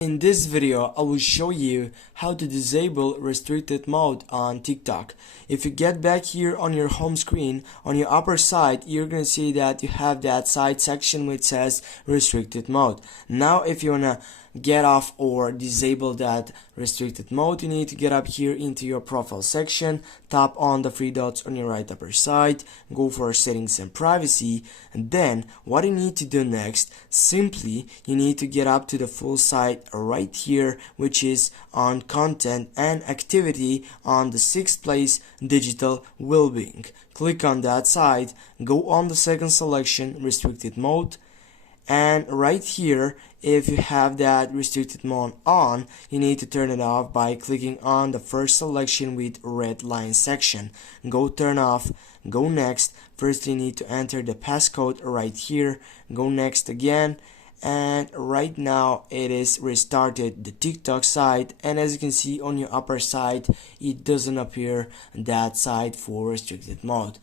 In this video, I will show you how to disable restricted mode on TikTok. If you get back here on your home screen, on your upper side, you're going to see that you have that side section which says restricted mode. Now, if you want to get off or disable that restricted mode, you need to get up here into your profile section, tap on the three dots on your right upper side, go for settings and privacy, and then what you need to do next, simply you need to get up to the full site right here, which is on content and activity on the 6th place, digital well-being. Click on that side, go on the second selection, restricted mode, and right here, if you have that restricted mode on, you need to turn it off by clicking on the first selection with red line section. Go turn off, go next. First you need to enter the passcode right here, go next again, and right now it is restarted the TikTok site, and as you can see on your upper side, it doesn't appear that site for restricted mode.